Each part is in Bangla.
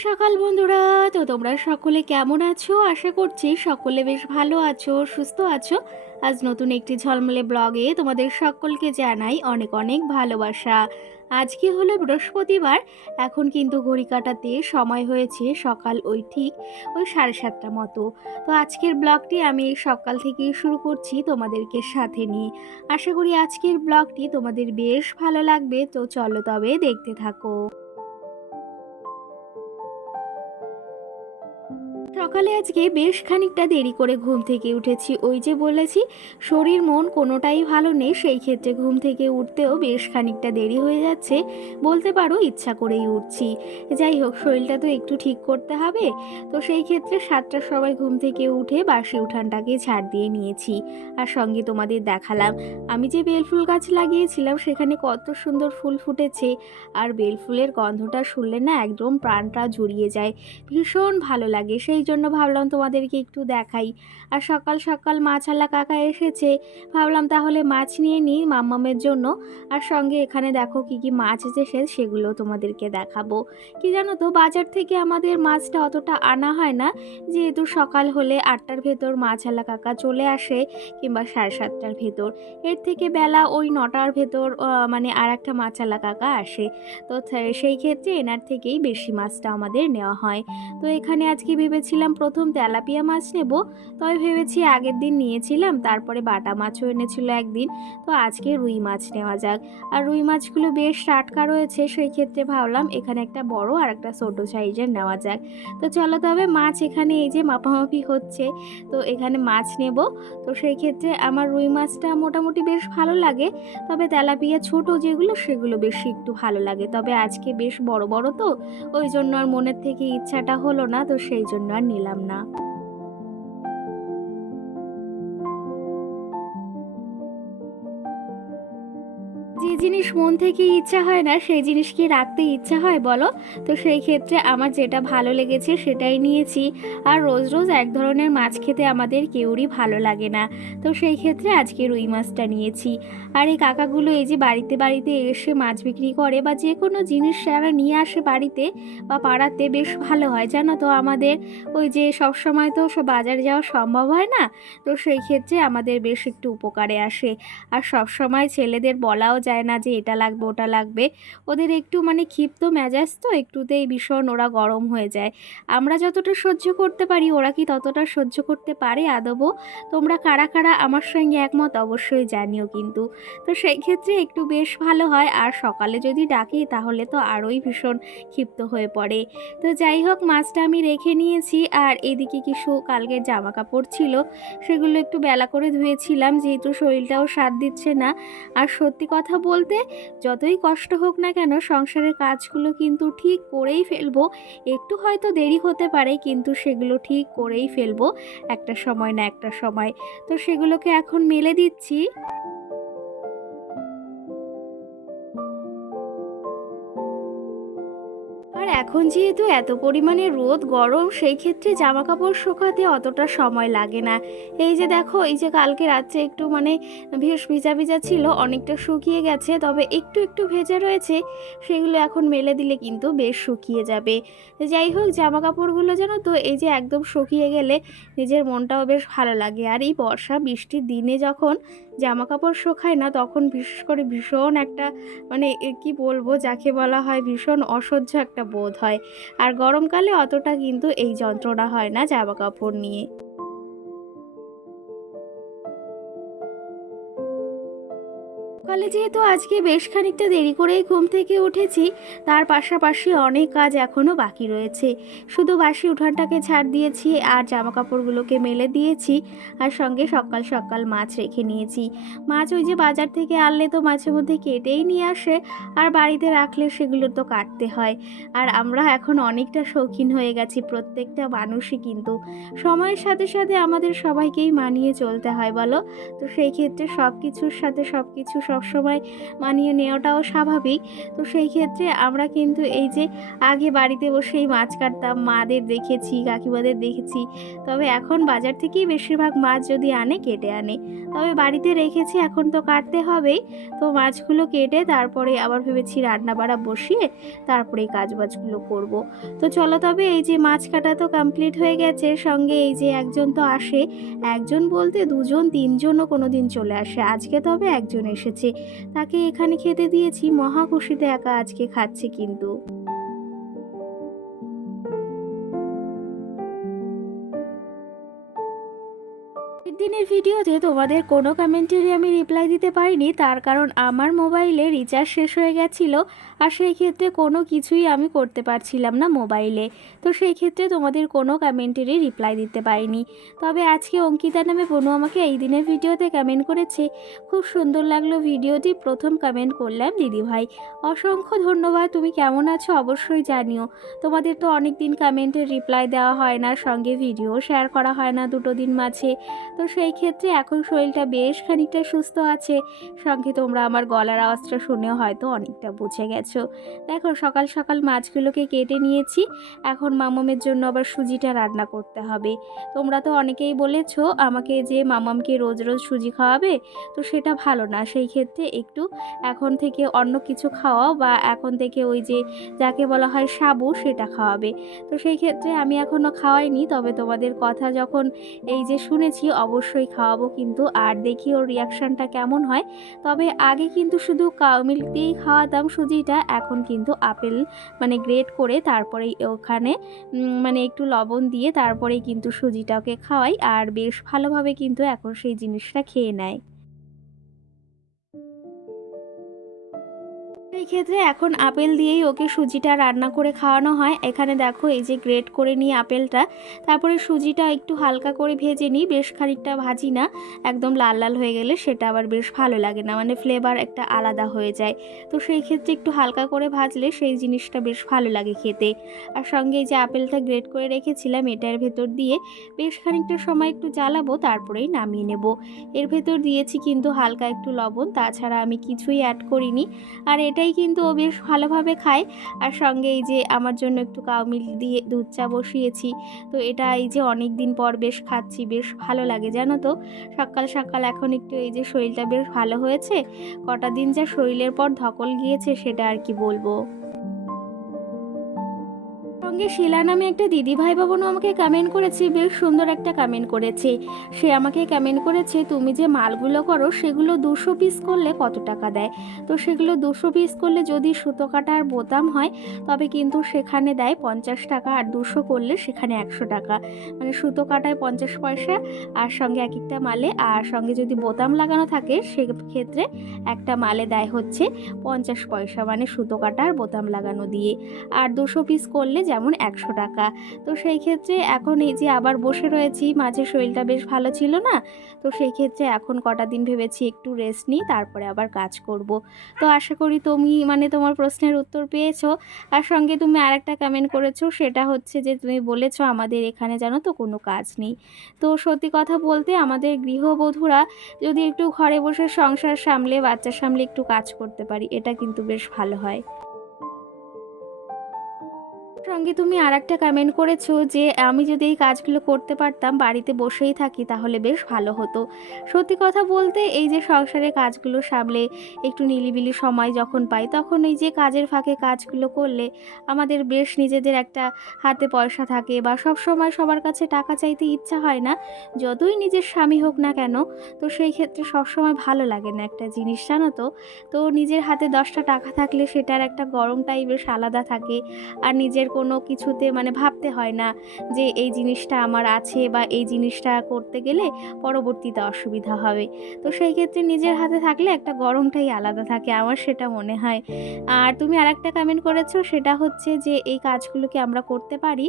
সকাল বন্ধুরা। তো তোমরা সকলে কেমন আছো? আশা করছি সকলে বেশ ভালো আছো, সুস্থ আছো। আজ নতুন একটি ঝলমলে ব্লগে তোমাদের সকলকে জানাই অনেক অনেক ভালোবাসা। আজকে হলো বৃহস্পতিবার। এখন কিন্তু ঘড়ি কাটাতে সময় হয়েছে সকাল ঠিক ওই 7:30 মতো। তো আজকের ব্লগটি আমি সকাল থেকেই শুরু করছি তোমাদেরকে সাথে নিয়ে। আশা করি আজকের ব্লগটি তোমাদের বেশ ভালো লাগবে। তো চলো তবে দেখতে থাকো। সকালে আজকে বেশ খানিকটা দেরি করে ঘুম থেকে উঠেছি। ওই যে বলেছি, শরীর মন কোনোটাই ভালো নেই, সেই ক্ষেত্রে ঘুম থেকে উঠতেও বেশ খানিকটা দেরি হয়ে যাচ্ছে। বলতে পারো ইচ্ছা করেই উঠছি। যাই হোক, শরীরটা তো একটু ঠিক করতে হবে। তো সেই ক্ষেত্রে 7টার সময় ঘুম থেকে উঠে বাসি উঠানটাকে ঝাড় দিয়ে নিয়েছি। আর সঙ্গে তোমাদের দেখালাম আমি যে বেলফুল গাছ লাগিয়েছিলাম সেখানে কত সুন্দর ফুল ফুটেছে। আর বেলফুলের গন্ধটা শুনলে না একদম প্রাণটা জুড়িয়ে যায়, ভীষণ ভালো লাগে। সেই জন্য ভাবলাম তোমাদেরকে একটু দেখাই। আর সকাল সকাল মাছওয়ালা কাকা এসেছে, ভাবলাম তাহলে মাছ নিয়ে নিই মাম্মামের জন্য। আর সঙ্গে এখানে দেখো কি কি মাছ এসেছে সেগুলো তোমাদেরকে দেখাবো। কি জানো তো, বাজার থেকে আমাদের মাছটা অতটা আনা হয় না, যেহেতু সকাল হলে 8টার ভেতর মাছওয়ালা কাকা চলে আসে, কিংবা 7:30টার ভেতর। এর থেকে বেলা ওই 9টার ভেতর মানে আর একটা মাছওয়ালা কাকা আসে। তো সেই ক্ষেত্রে এনার থেকেই বেশি মাছটা আমাদের নেওয়া হয়। তো এখানে আজকে ভেবেছিলাম প্রথম তেলাপিয়া মাছ নেব, তবে ভেবেছি আগের দিন নিয়েছিলাম, তারপরে বাটা মাছও এনেছিল একদিন। তো আজকে রুই মাছ নেওয়া যাক। আর রুই মাছগুলো বেশ টাটকা রয়েছে, সেই ক্ষেত্রে ভাবলাম এখানে একটা বড় আর একটা ছোট সাইজের নেওয়া যাক। তো চলো তবে মাছ এখানে এই যে মাপামাপি হচ্ছে, তো এখানে মাছ নেব। তো সেই ক্ষেত্রে আমার রুই মাছটা মোটামুটি বেশ ভালো লাগে, তবে তেলাপিয়া ছোট যেগুলো সেগুলো বেশি একটু ভালো লাগে। তবে আজকে বেশ বড় বড়, তো ওই জন্য আর মনের থেকে ইচ্ছাটা হলো না, তো সেই জন্য আর নিলাম না। যে জিনিস মন থেকে ইচ্ছা হয় না সেই জিনিস কি রাখতে ইচ্ছা হয় বলো? তো সেই ক্ষেত্রে আমার যেটা ভালো লেগেছে সেটাই নিয়েছি। আর রোজ রোজ এক ধরনের মাছ খেতে আমাদের কেউরই ভালো লাগে না। তো সেই ক্ষেত্রে আজকে রুই মাছটা নিয়েছি। আর এই কাকাগুলো এই যে বাড়িতে বাড়িতে এসে মাছ বিক্রি করে, বা যে কোনো জিনিস যারা নিয়ে আসে বাড়িতে বা পাড়াতে, বেশ ভালো হয় জানো তো। আমাদের ওই যে সব সময় তো সব বাজারে যাওয়া সম্ভব হয় না, তো সেই ক্ষেত্রে আমাদের বেশ একটু উপকারে আসে। আর সব সময় ছেলেদের বলাও যায় না যে এটা লাগবে ওটা লাগবে। ওদের একটু মানে ক্ষিপ্ত মেজাজ, তো একটুতেই ভীষণ ওরা গরম হয়ে যায়। আমরা যতটা সহ্য করতে পারি ওরা কি ততটা সহ্য করতে পারে আদবও? তোমরা কারা কারা আমার সঙ্গে একমত অবশ্যই জানিও কিন্তু। তো সেই ক্ষেত্রে একটু বেশ ভালো হয়। আর সকালে যদি ডাকি তাহলে তো আরোই ভীষণ ক্ষিপ্ত হয়ে পড়ে। তো যাই হোক, মাছটা আমি রেখে নিয়েছি। আর এদিকে কিছু কালকের জামা কাপড় ছিল, সেগুলো একটু বেলা করে ধুয়েছিলাম, যেহেতু শরীরটাও সাথ দিচ্ছে না। আর সত্যি কথা বলতে, যতই কষ্ট হোক না কেন সংসারের কাজগুলো কিন্তু ঠিক করেই ফেলবো। একটু হয়তো দেরি হতে পারে, কিন্তু সেগুলো ঠিক করেই ফেলবো একটা সময় না একটা সময়। তো সেগুলোকে এখন মেলে দিচ্ছি। আর এখন যেহেতু এত পরিমাণে রোদ গরম, সেই ক্ষেত্রে জামা কাপড় শুকাতে অতটা সময় লাগে না। এই যে দেখো, এই যে কালকে রাত্রে একটু মানে বেশ ভিজা ভিজা ছিল, অনেকটা শুকিয়ে গেছে, তবে একটু একটু ভেজা রয়েছে। সেগুলো এখন মেলে দিলে কিন্তু বেশ শুকিয়ে যাবে। যাই হোক, জামা কাপড়গুলো জানো তো এই যে একদম শুকিয়ে গেলে নিজের মনটাও বেশ ভালো লাগে। আর এই বর্ষা বৃষ্টির দিনে যখন জামা কাপড় শুকায় না, তখন বিশেষ করে ভীষণ একটা মানে কি বলবো, যাকে বলা হয় ভীষণ অসহ্য একটা বোধ হয়। আর গরমকালে অতটা কিন্তু এই যন্ত্রণা হয় না জামা কাপড় নিয়ে। সকালে যেহেতু আজকে বেশ খানিকটা দেরি করেই ঘুম থেকে উঠেছি, তার পাশাপাশি অনেক কাজ এখনও বাকি রয়েছে। শুধু বাসি উঠানটাকে ঝাড় দিয়েছি আর জামা কাপড়গুলোকে মেলে দিয়েছি। আর সঙ্গে সকাল সকাল মাছ রেখে নিয়েছি। মাছ ওই যে বাজার থেকে আনলে তো মাঝে মধ্যে কেটেই নিয়ে আসে, আর বাড়িতে রাখলে সেগুলো তো কাটতে হয়। আর আমরা এখন অনেকটা শৌখিন হয়ে গেছি, প্রত্যেকটা মানুষই কিন্তু। সময়ের সাথে সাথে আমাদের সবাইকেই মানিয়ে চলতে হয় বলো। তো সেই ক্ষেত্রে সব কিছুর সাথে সব কিছু সব সবসময় মানিয়ে নেওয়াটাও স্বাভাবিক। তো সেই ক্ষেত্রে আমরা কিন্তু এই যে আগে বাড়িতে বসেই মাছ কাটতাম, মাদের দেখেছি, কাকিমাদের দেখেছি। তবে এখন বাজার থেকেই বেশিরভাগ মাছ যদি আনে কেটে আনে, তবে বাড়িতে রেখেছি, এখন তো কাটতে হবেই। তো মাছগুলো কেটে তারপরে আবার ভেবেছি রান্না বাড়া বসিয়ে তারপরে এই কাজবাজগুলো করব। তো চলো, তবে এই যে মাছ কাটা তো কমপ্লিট হয়ে গেছে, সঙ্গে এই যে একজন তো আসে, একজন বলতে দুজন তিনজনও কোনো দিন চলে আসে, আজকে তবে একজন এসেছে, তাকে এখানে খেতে দিয়েছি, মহা খুশিতে একা আজকে খাচ্ছে কিন্তু। দিনের ভিডিওতে তোমাদের কোনো কমেন্টেরই আমি রিপ্লাই দিতে পারিনি, তার কারণ আমার মোবাইলে রিচার্জ শেষ হয়ে গেছিলো, আর সেই ক্ষেত্রে কোনো কিছুই আমি করতে পারছিলাম না মোবাইলে। তো সেই ক্ষেত্রে তোমাদের কোনো কমেন্টেরই রিপ্লাই দিতে পারিনি। তবে আজকে অঙ্কিতা নামে বোনু আমাকে এই দিনের ভিডিওতে কমেন্ট করেছে, খুব সুন্দর লাগলো ভিডিওটি, প্রথম কমেন্ট করলাম দিদিভাই, অসংখ্য ধন্যবাদ। তুমি কেমন আছো অবশ্যই জানিও। তোমাদের তো অনেক দিন কমেন্টের রিপ্লাই দেওয়া হয় না, সঙ্গে ভিডিও শেয়ার করা হয় না দুটো দিন মাঝে। তো সেই ক্ষেত্রে এখন শরীরটা বেশ খানিকটা সুস্থ আছে, সঙ্গে তোমরা আমার গলার আওয়াজটা শুনেও হয়তো অনেকটা বুঝে গেছো। দেখো, সকাল সকাল মাছগুলোকে কেটে নিয়েছি, এখন মামামের জন্য আবার সুজিটা রান্না করতে হবে। তোমরা তো অনেকেই বলেছো আমাকে যে মামামকে রোজ রোজ সুজি খাওয়াবে, তো সেটা ভালো না, সেই ক্ষেত্রে একটু এখন থেকে অন্য কিছু খাওয়াও, বা এখন থেকে ওই যে যাকে বলা হয় সাবু সেটা খাওয়াবে। তো সেই ক্ষেত্রে আমি এখনও খাওয়াইনি, তবে তোমাদের কথা যখন এই যে শুনেছি অবশ্যই খাওয়াবো কিন্তু, আর দেখি ওর রিয়াকশানটা কেমন হয়। তবে আগে কিন্তু শুধু কাউ মিল্ক দিয়েই খাওয়াতাম সুজিটা, এখন কিন্তু আপেল মানে গ্রেট করে তারপরে ওখানে মানে একটু লবণ দিয়ে তারপরেই কিন্তু সুজিটাকে খাওয়াই, আর বেশ ভালোভাবে কিন্তু এখন সেই জিনিসটা খেয়ে নেয়। এই ক্ষেত্রে এখন আপেল দিয়েই ওকে সুজিটা রান্না করে খাওয়ানো হয়। এখানে দেখো, এই যে গ্রেট করে নিই আপেলটা, তারপরে সুজিটা একটু হালকা করে ভেজে নিই, বেশ খানিকটা ভাজি না, একদম লাল লাল হয়ে গেলে সেটা আবার বেশ ভালো লাগে না, মানে ফ্লেভার একটা আলাদা হয়ে যায়। তো সেই ক্ষেত্রে একটু হালকা করে ভাজলে সেই জিনিসটা বেশ ভালো লাগে খেতে। আর সঙ্গে এই যে আপেলটা গ্রেট করে রেখেছিলাম এটার ভেতর দিয়ে বেশ খানিকটা সময় একটু জ্বালাবো, তারপরেই নামিয়ে নেব। এর ভেতর দিয়েছি কিন্তু হালকা একটু লবণ, তাছাড়া আমি কিছুই অ্যাড করিনি। আর এটাই কিন্তু ও বেশ ভালোভাবে খায়। আর সঙ্গে এই যে আমার জন্য একটু কাউ মিল্ক দিয়ে দুধ চা বসিয়েছি। তো এটা এই যে অনেক দিন পর বেশ খাচ্ছি, বেশ ভালো লাগে জানো তো। সকাল সকাল এখন একটু এই যে শরীরটা বেশ ভালো হয়েছে, কটা দিন যা শরীরের পর ধকল গিয়েছে সেটা আর কি বলবো। সঙ্গে শিলা নামে একটা দিদিভাই বোনও আমাকে কমেন্ট করেছে, বেশ সুন্দর একটা কমেন্ট করেছে। সে আমাকে কমেন্ট করেছে, তুমি যে মালগুলো করো সেগুলো 200 পিস করলে কত টাকা দেয়? তো সেগুলো 200 পিস করলে যদি সুতো কাটার বোতাম হয় তবে কিন্তু সেখানে দেয় 50 টাকা, আর 200 করলে সেখানে 100 টাকা, মানে সুতো কাটায় 50 পয়সা, আর সঙ্গে এক একটা মালে, আর সঙ্গে যদি বোতাম লাগানো থাকে সেক্ষেত্রে একটা মালে দেয় হচ্ছে 50 পয়সা, মানে সুতো কাটার বোতাম লাগানো দিয়ে। আর 200 পিস করলে যেমন 100 টাকা। তো সেই ক্ষেত্রে এখন এই যে আবার বসে রয়েছি, মাঝে শরীরটা বেশ ভালো ছিল না, তো সেই ক্ষেত্রে এখন কটা দিন ভেবেছি একটু রেস্ট নিই, তারপরে আবার কাজ করব। তো আশা করি তুমি মানে তোমার প্রশ্নের উত্তর পেয়েছো। আর সঙ্গে তুমি আরেকটা কমেন্ট করেছো, সেটা হচ্ছে যে তুমি বলেছো আমাদের এখানে জানো তো কোনো কাজ নেই। তো সত্যি কথা বলতে আমাদের গৃহবধূরা যদি একটু ঘরে বসে সংসার সামলে বাচ্চা সামলে একটু কাজ করতে পারি, এটা কিন্তু বেশ ভালো হয়। সঙ্গে তুমি আরেকটা কমেন্ট করেছো যে আমি যদি এই কাজগুলো করতে পারতাম, বাড়িতে বসেই থাকি তাহলে বেশ ভালো হতো। সত্যি কথা বলতে এই যে সংসারের কাজগুলো সামলে একটু নিলিবিলি সময় যখন পাই, তখন এই যে কাজের ফাঁকে কাজগুলো করলে আমাদের বেশ নিজেদের একটা হাতে পয়সা থাকে, বা সব সময় সবার কাছে টাকা চাইতে ইচ্ছা হয় না, যতই নিজের স্বামী হোক না কেন। তো সেই ক্ষেত্রে সবসময় ভালো লাগে না একটা জিনিস জানো তো। তো নিজের হাতে 10টা টাকা থাকলে সেটার একটা গরমটাই বেশ আলাদা থাকে, আর নিজের কোনো কিছুতে মানে ভাবতে হয় না যে এই জিনিসটা আমার আছে, বা এই জিনিসটা করতে গেলে পরবর্তীতে অসুবিধা হবে। তো সেই ক্ষেত্রে নিজের হাতে থাকলে একটা গরমটাই আলাদা থাকে, আমার সেটা মনে হয়। আর তুমি আরেকটা কমেন্ট করেছো, সেটা হচ্ছে যে এই কাজগুলো কি আমরা করতে পারি?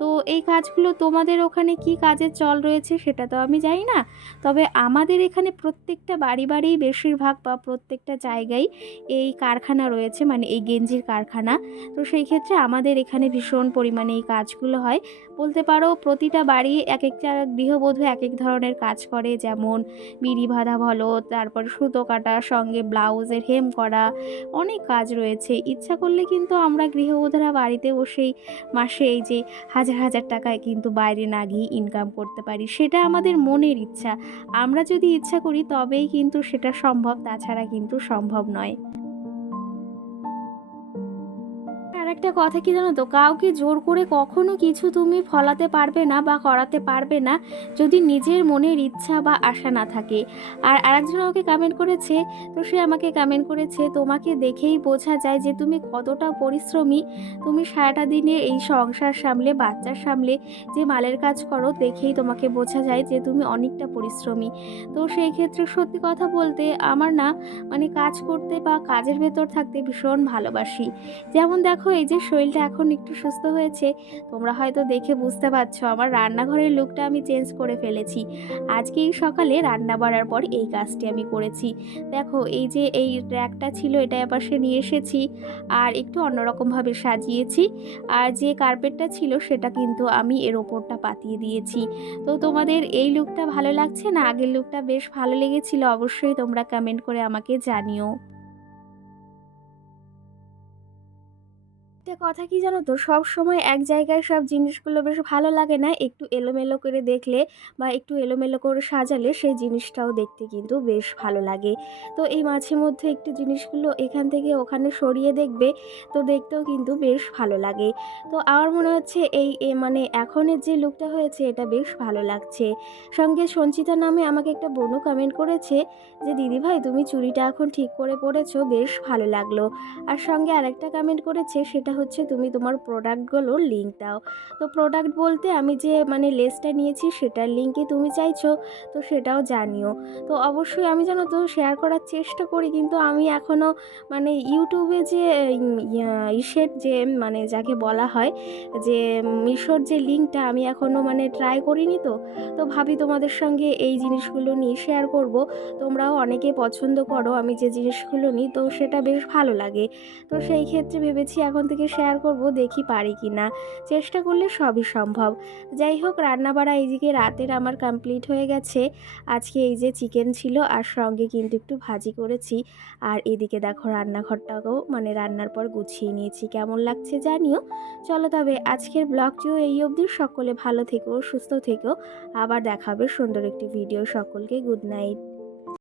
তো এই কাজগুলো তোমাদের ওখানে কি কাজের চল রয়েছে সেটা তো আমি জানি না, তবে আমাদের এখানে প্রত্যেকটা বাড়ি বাড়ি বেশিরভাগ বা প্রত্যেকটা জায়গায় এই কারখানা রয়েছে, মানে এই গেঞ্জির কারখানা। তো সেই ক্ষেত্রে আমাদের এখানে ভীষণ পরিমাণে এই কাজগুলো হয়। বলতে পারো প্রতিটা বাড়ি এক একটা গৃহবধূ এক এক ধরনের কাজ করে, যেমন বিড়ি বাঁধা বলো, তারপরে সুতো কাটা, সঙ্গে ব্লাউজের হেম করা, অনেক কাজ রয়েছে। ইচ্ছা করলে কিন্তু আমরা গৃহবধূরা বাড়িতে বসেই মাসে এই যে হাজার হাজার টাকায় কিন্তু বাইরে না গিয়ে ইনকাম করতে পারি। সেটা আমাদের মনের ইচ্ছা। আমরা যদি ইচ্ছা করি তবেই কিন্তু সেটা সম্ভব, তাছাড়া কিন্তু সম্ভব নয়। আর একটা কথা কি জানো তো, কাউকে জোর করে কখনো কিছু তুমি ফলাতে পারবে না বা করাতে পারবে না, যদি নিজের মনের ইচ্ছা বা আশা না থাকে। আর আরেকজন আমাকে কমেন্ট করেছে, তো সে আমাকে কমেন্ট করেছে, তোমাকে দেখেই বোঝা যায় যে তুমি কতটা পরিশ্রমী। তুমি সারাটা দিনে এই সংসার সামলে, বাচ্চার সামলে যে মালের কাজ করো, দেখেই তোমাকে বোঝা যায় যে তুমি অনেকটা পরিশ্রমী। তো সেই ক্ষেত্রে সত্যি কথা বলতে আমার না মানে কাজ করতে বা কাজের ভেতর থাকতে ভীষণ ভালোবাসি। যেমন দেখো এই যে শরীরটা এখন একটু সুস্থ হয়েছে, তোমরা হয়তো দেখে বুঝতে পারছো আমার রান্নাঘরের লুকটা আমি চেঞ্জ করে ফেলেছি। আজকে এই সকালে রান্না বাড়ার পর এই কাজটি আমি করেছি। দেখো এই যে এই র্যাকটা ছিল এটা এপাশে নিয়ে এসেছি আর একটু অন্যরকমভাবে সাজিয়েছি। আর যে কার্পেটটা ছিল সেটা কিন্তু আমি এর ওপরটা পাতিয়ে দিয়েছি। তো তোমাদের এই লুকটা ভালো লাগছে না আগের লুকটা বেশ ভালো লেগেছিল? অবশ্যই তোমরা কমেন্ট করে আমাকে জানিও। একটা কথা কি জানো তো, সব সময় এক জায়গায় সব জিনিসগুলো বেশ ভালো লাগে না। একটু এলোমেলো করে দেখলে বা একটু এলোমেলো করে সাজালে সেই জিনিসটাও দেখতে কিন্তু বেশ ভালো লাগে। তো এই মাঝে মধ্যে একটু জিনিসগুলো এখান থেকে ওখানে সরিয়ে দেখবে, তো দেখতেও কিন্তু বেশ ভালো লাগে। তো আমার মনে হচ্ছে মানে এখনের যে লুকটা হয়েছে এটা বেশ ভালো লাগছে। সঙ্গে সঞ্চিতা নামে আমাকে একটা বোনও কমেন্ট করেছে যে দিদিভাই তুমি চুড়িটা এখন ঠিক করে পরেছো, বেশ ভালো লাগলো। আর সঙ্গে আরেকটা কমেন্ট করেছে, সেটা হচ্ছে তুমি তোমার প্রোডাক্টগুলোর লিঙ্ক দাও। তো প্রোডাক্ট বলতে আমি যে মানে লেসটা নিয়েছি সেটার লিঙ্কই তুমি চাইছো, তো সেটাও জানিও। তো অবশ্যই আমি জানো তো শেয়ার করার চেষ্টা করি, কিন্তু আমি এখনও মানে ইউটিউবে যে ইসের যে মানে যাকে বলা হয় যে মিশোর যে লিঙ্কটা আমি এখনও মানে ট্রাই করিনি। তো তো ভাবি তোমাদের সঙ্গে এই জিনিসগুলো নিয়ে শেয়ার করব। তোমরাও অনেকে পছন্দ করো আমি যে জিনিসগুলো নিই, তো সেটা বেশ ভালো লাগে। তো সেই ক্ষেত্রে ভেবেছি এখন থেকে শেয়ার করব, দেখি পারি কি না। চেষ্টা করলে সবই সম্ভব। যাই হোক, রান্নাবাড়া এইদিকে রাতের আমার কমপ্লিট হয়ে গেছে। আজকে এই যে চিকেন ছিল আর সঙ্গে কিন্তু একটু ভাজি করেছি। আর এদিকে দেখো রান্নাঘরটাকেও মানে রান্নার পর গুছিয়ে নিয়েছি। কেমন লাগছে জানিও। চলো তবে আজকের ব্লগটিও এই অবধি। সকলে ভালো থেকো, সুস্থ থেকো। আবার দেখা হবে সুন্দর একটি ভিডিও। সকলকে গুড নাইট।